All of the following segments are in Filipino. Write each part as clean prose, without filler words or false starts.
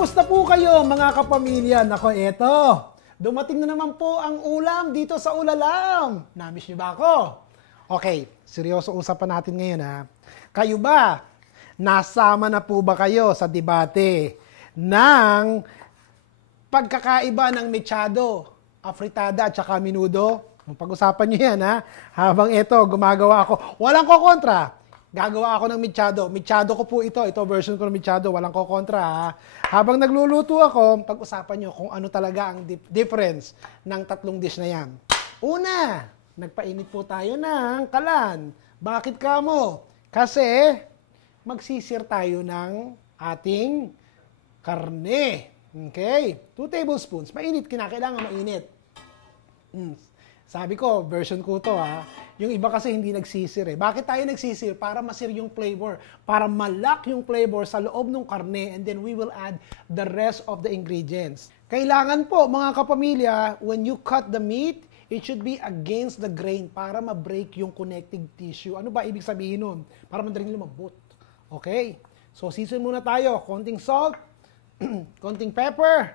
Kumusta po kayo mga kapamilya? Nako, eto. Dumating na naman po ang ulam dito sa Ulalam. Namiss niyo ba ako? Okay, seryoso usapan natin ngayon ha. Kayo ba? Nasama na po ba kayo sa debate ng pagkakaiba ng mechado, afritada at saka minudo? Pag-usapan niyo yan ha. Habang ito, gumagawa ako. Walang kokontra. Gagawa ako ng mechado. Mechado ko po ito. Ito version ko ng mechado. Walang kokontra ha. Habang nagluluto ako, pag-usapan nyo kung ano talaga ang difference ng tatlong dish na yan. Una, nagpainit po tayo ng kalan. Bakit ka mo? Kasi magsisir tayo ng ating karne. Okay? 2 tablespoons. Mainit. Kinakailangan mainit. Sabi ko, version ko to ha. Yung iba kasi hindi nagsisir eh. Bakit tayo nagsisir? Para masir yung flavor. Para malak yung flavor sa loob ng karne and then we will add the rest of the ingredients. Kailangan po mga kapamilya, when you cut the meat, it should be against the grain para ma-break yung connective tissue. Ano ba ibig sabihin nun? Para madaling lumambot. Okay? So season muna tayo. Konting salt, konting pepper,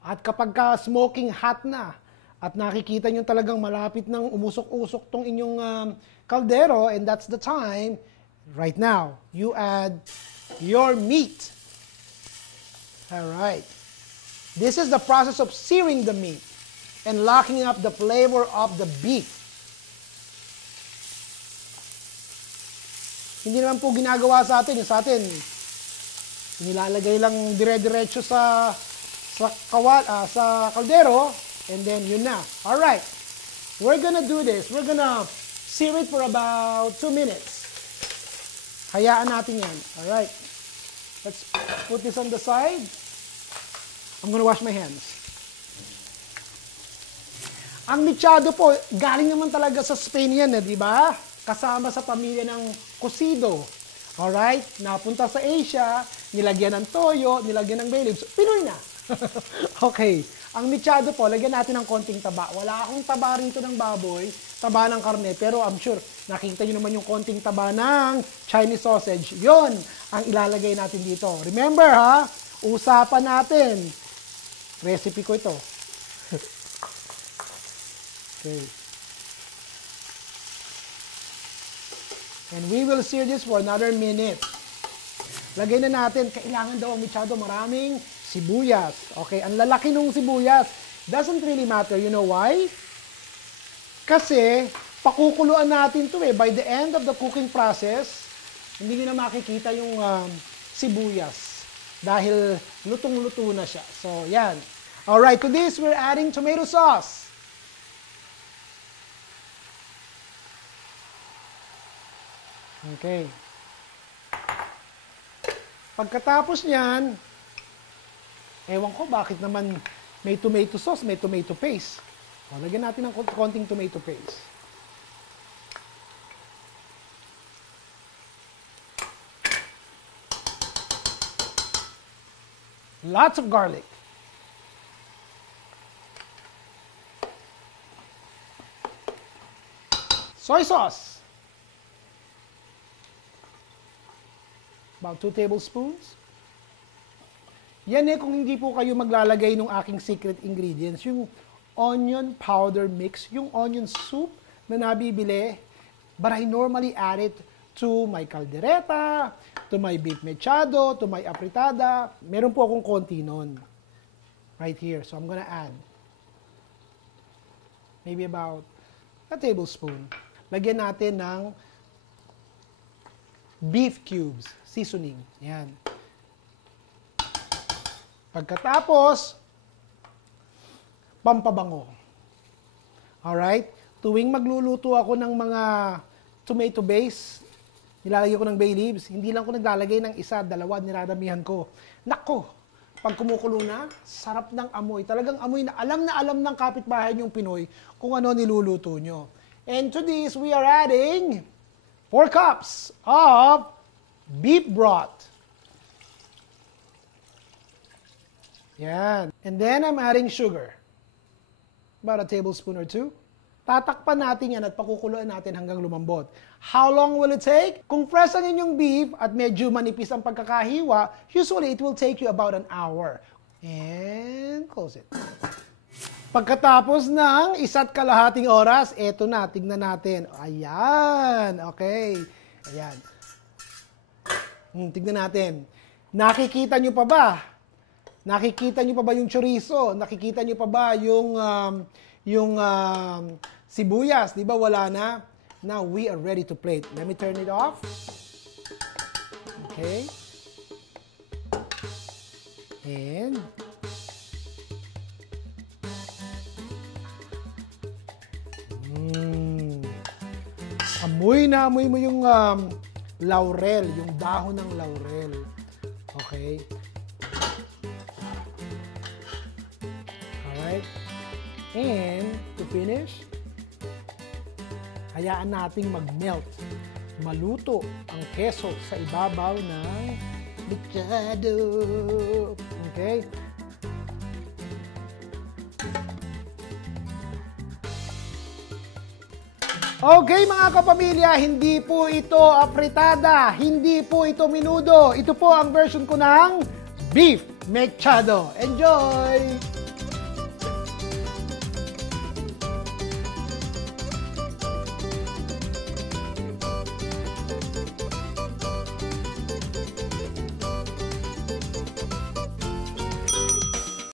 at kapag ka smoking hot na, at nakikita nyo talagang malapit ng umusok-usok tong inyong kaldero, and that's the time, right now, you add your meat. Alright. This is the process of searing the meat and locking up the flavor of the beef. Hindi naman po ginagawa sa atin. Sa atin, nilalagay lang dire-diretso sa kaldero, and then yun na. Alright. We're gonna do this. We're gonna sear it for about 2 minutes. Hayaan natin yan. Alright. Let's put this on the side. I'm gonna wash my hands. Ang mechado po, galing naman talaga sa Spain yan, di ba? Kasama sa pamilya ng cocido. Alright? Napunta sa Asia, nilagyan ng toyo, nilagyan ng bay leaves. Pinoy na. Okay. Ang mechado po, lagyan natin ng konting taba. Wala akong taba rito ng baboy, taba ng karne, pero I'm sure nakikita nyo naman yung konting taba ng Chinese sausage. Yon ang ilalagay natin dito. Remember ha, usapan natin. Recipe ko ito. Okay. And we will sear this for another minute. Lagay na natin, kailangan daw ang mechado maraming sibuyas. Okay, ang lalaki nung sibuyas. Doesn't really matter. You know why? Kasi, pakukuluan natin to eh. By the end of the cooking process, hindi nyo na makikita yung sibuyas. Dahil lutong-luto na siya. So, yan. Alright, to this, we're adding tomato sauce. Okay. Pagkatapos niyan, ewan ko bakit naman may tomato sauce, may tomato paste. O, lagyan natin ng konting tomato paste. Lots of garlic. Soy sauce. About 2 tablespoons. Yan eh, kung hindi po kayo maglalagay ng aking secret ingredients, yung onion powder mix, yung onion soup na nabibili, but I normally add it to my caldereta, to my beef mechado, to my afritada. Meron po akong konti nun. Right here. So I'm gonna add maybe about a tablespoon. Lagyan natin ng beef cubes, seasoning. Yan. Pagkatapos, pampabango. Alright? Tuwing magluluto ako ng mga tomato base, nilalagay ko ng bay leaves, hindi lang ko naglalagay ng isa, dalawa, niradamihan ko. Nako! Pag kumukulo na, sarap ng amoy. Talagang amoy na alam ng kapitbahay niyong Pinoy kung ano niluluto nyo. And to this, we are adding 4 cups of beef broth. Yan. And then I'm adding sugar. About a tablespoon or 2. Tatakpan natin yan at pakukuluan natin hanggang lumambot. How long will it take? Kung fresh ang inyong beef at medyo manipis ang pagkakahiwa, usually it will take you about an hour. And close it. Pagkatapos ng 1.5 oras, eto na, tignan natin. Ayan, okay. Ayan. Tignan natin. Nakikita nyo pa ba? Nakikita nyo pa ba yung chorizo? Nakikita nyo pa ba yung sibuyas? Di ba wala na? Now we are ready to plate. Let me turn it off. Okay. And amoy mo yung laurel, yung dahon ng laurel. Okay. Alright. And to finish, hayaan nating mag-melt. Maluto ang keso sa ibabaw ng lichado. Okay? Okay mga kapamilya, hindi po ito apritada, hindi po ito minudo. Ito po ang version ko ng beef mechado. Enjoy!